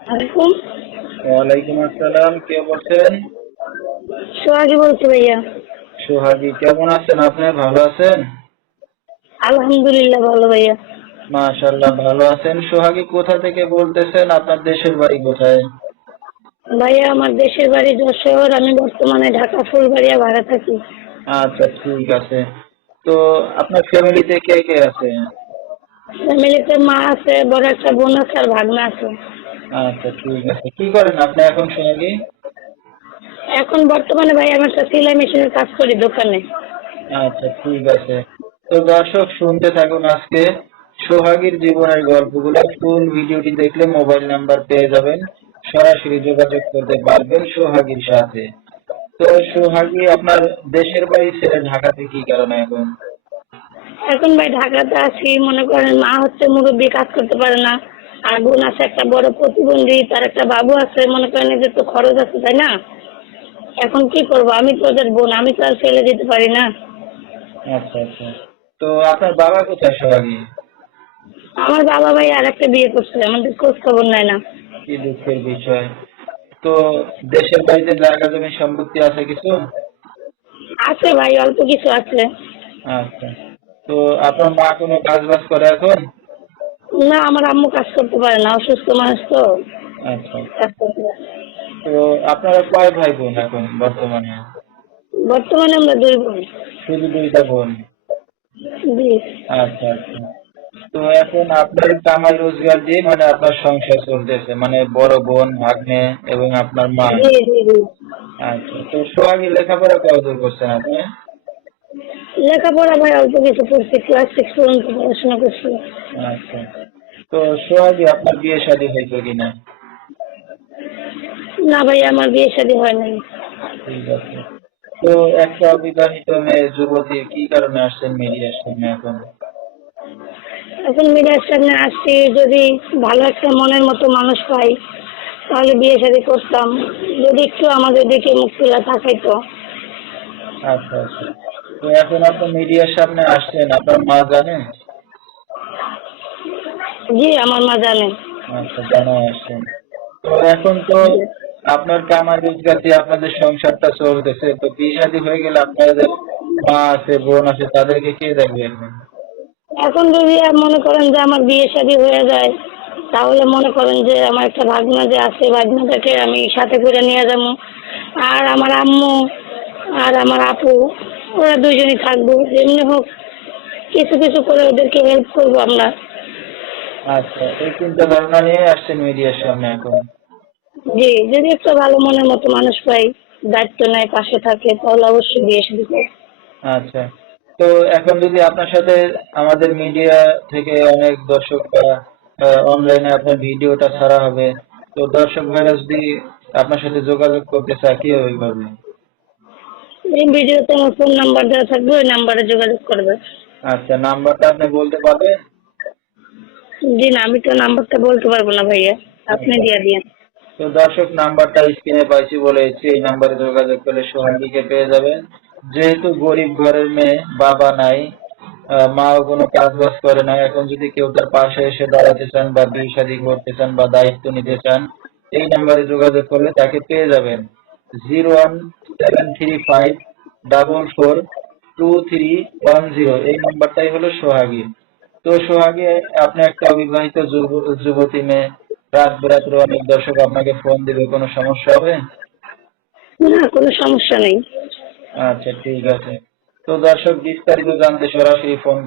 ওয়ালাইকুম আসসালাম কে বলছেন সোহাগী বলছি ভাইয়া। সোহাগী কেমন আছেন আপনি? ভালো আছেন? আলহামদুলিল্লাহ ভালো ভাইয়া। মাশাল্লাহ ভালো আছেন। সোহাগী কোথা থেকে বলতেছেন? আপনার দেশের বাড়ি কোথায়? ভাইয়া আমার দেশের বাড়ি যশোর। আমি বর্তমানে ঢাকা ফুলবাড়িয়া ভাড়া থাকি। আচ্ছা ঠিক আছে। তো আপনার ফ্যামিলিতে কে কে আছে? ফ্যামিলিতে মা আছে বড় একটা বোন আছে আর ভাগনা আছে। আচ্ছা ঠিক আছে। কি করেন আপনি এখন সোহাগী এখন বর্তমানে ভাই আমি একটা সেলাই মেশিনের কাজ করি দোকানে। আচ্ছা ঠিক আছে। তো দর্শক শুনতে থাকুন আজকে সোহাগীর জীবনের গল্পগুলো। ফুল ভিডিওটি দেখলে মোবাইল নাম্বার পেয়ে যাবেন সরাসরি যোগাযোগ করতে পারবেন সোহাগীর সাথে। তো সোহাগী আপনার দেশের বাড়ি ছেড়ে ঢাকাতে কি কারণে এখন? এখন ভাই ঢাকাতে আছি মনে করেন মা হচ্ছে মুরব্বী কাজ করতে পারে না। আর বোন আছে একটা বড় প্রতিবন্ধী তার একটা বাবু আছে মনে করেন এদের তো খরচ আছে তাই না? এখন কি করব? আমি তো ওদের বোন আমি তো আর ফেলে দিতে পারি না। আচ্ছা আচ্ছা। তো আপনার বাবা কোথায় আমার বাবা ভাই আর একটা বিয়ে করছে আমাদের খোঁজ খবর নেয় না। কি দুঃখের বিষয়। তো দেশের বাড়িতে জায়গা জমি সম্পত্তি আছে কিছু? আছে ভাই অল্প কিছু আছে। আচ্ছা। তো আপনার মা কোনো কাজ বাজ করে এখন? না আমার আম্মু কাজ করতে পারে না অসুস্থ মানুষ তো। আচ্ছা। কাজ করতে পারে তো আপনারা কয় ভাই বোন এখন বর্তমানে? বর্তমানে আমরা দুই বোন। শুধু দুইটা বোন? জি। আচ্ছা আচ্ছা। তো এখন আপনার কামাই রোজগার দিয়ে মানে আপনার সংসার চলতেছে মানে বড় বোন ভাগ্নে এবং আপনার মা। আচ্ছা তো সোহাগী লেখাপড়া কতদূর করছেন আপনি? লেখাপড়া ভাই অল্প কিছু পড়ছি ক্লাস সিক্স পর্যন্ত পড়াশোনা করছি। আচ্ছা। তো সোহাগী আপনার বিয়ে শাদী হয়েছে কিনা? না ভাই আমার বিয়ে শাদী হয় নাই। ঠিক আছে। তো একটা অবিবাহিত মেয়ে যুবতী কি কারণে আসছেন মিডিয়ার সামনে এখন? এখন মিডিয়ার সামনে আসছি যদি ভালো একটা মনের মতো মানুষ পাই তাহলে বিয়ে শাদী করতাম। যদি একটু আমাদের দিকে মুখ তুলা তাকাইতো। আচ্ছা আচ্ছা। তো এখন আপনি মিডিয়ার সামনে আসছেন আপনার মা জানে? জি আমার মা জানে। আচ্ছা জানা আসছেন। তো এখন তো আপনার কামাই রোজগার দিয়ে আপনাদের সংসারটা চলতেছে তো বিয়ে শাদী হয়ে গেলে আপনাদের মা আছে বোন আছে তাদেরকে কে দেখবে এখন? এখন যদি মনে করেন যে আমার বিয়ে শাদী হয়ে যায় তাহলে মনে করেন যে আমার একটা ভাগনা যে আছে ভাগনাটাকে আমি সাথে করে নিয়ে যাব। আর আমার আম্মু আর আমার আপু ওরা দুজনই থাকব যেমনি হোক কিছু কিছু করে ওদেরকে হেল্প করব আমরা। আচ্ছা এই চিন্তা ধারণা নিয়ে আসছেন মিডিয়ার সামনে এখন। জি যদি একটা ভালো মনের মতো মানুষ পাই দায়িত্ব নেয় পাশে থাকে তাহলে অবশ্যই বিয়ে করব। আচ্ছা তো এখন যদি আপনার সাথে আমাদের মিডিয়া থেকে অনেক দর্শক অনলাইনে আপনার ভিডিওটা ছাড়া হবে তো দর্শক ভাইরা যদি আপনার সাথে যোগাযোগ করতে চায় কীভাবে এই ভিডিওতে আমার ফোন নাম্বার দেওয়া থাকবে ওই নাম্বারে যোগাযোগ করবে। আচ্ছা নাম্বারটা আপনি বলতে পারবেন? জি না আমি তো নাম্বারটা বলতে পারব না ভাইয়া আপনি দিয়ে দিন তো দর্শক নাম্বারটা স্ক্রিনে পাইছি বলেছি এই নাম্বারে যোগাযোগ করলে সোহাগীকে পেয়ে যাবেন। যেহেতু গরিব ঘরের মেয়ে বাবা নাই মাও কোনো কাজ বাজ করে না এখন যদি কেউ তার পাশে এসে দাঁড়াতে চান বা বিয়ে শাদী করতে চান বা দায়িত্ব নিতে চান এই নাম্বারে যোগাযোগ করলে তাকে পেয়ে যাবেন। Zero one seven three five double four two three one zero এই নাম্বারটাই হলো সোহাগী। তো সোহাগী আপনি একটা অবিবাহিত যুব- যুবতী মেয়ে রাত বেরাত্রে অনেক দর্শক আপনাকে ফোন দিবে কোনো সমস্যা হবে? না কোনো সমস্যা নেই। আচ্ছা ঠিক আছে। তো দর্শক বিস্তারিত জানতে সরাসরি ফোন